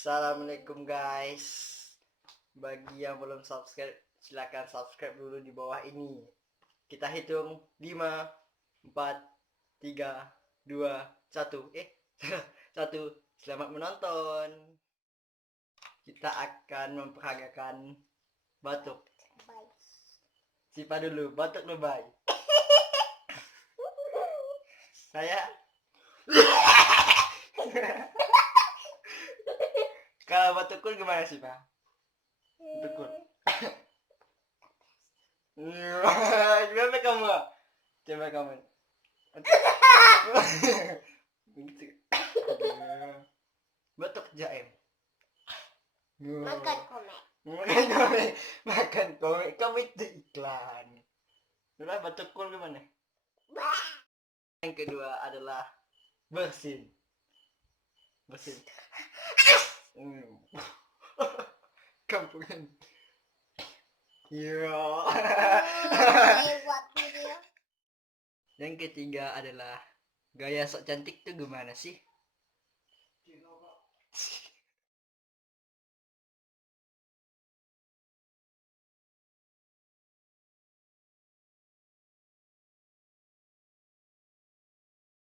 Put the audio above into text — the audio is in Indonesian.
Assalamualaikum guys. Bagi yang belum subscribe, silakan subscribe dulu di bawah ini. Kita hitung 5, 4, 3, 2, 1. 1. Selamat menonton. Kita akan memperagakan batuk. Siapa dulu? Batuk dulu, bye. Saya kalau batukul gimana sih, Pak? Batukul. Gimana kamu? Coba kamu. Batuk jaim. Makan komik. Makan komik. Komik itu iklan. Udah batukul gimana? Yang kedua adalah bersin. Kampungan. Yo. Buat video. Yang ketiga adalah gaya sok cantik tuh gimana sih?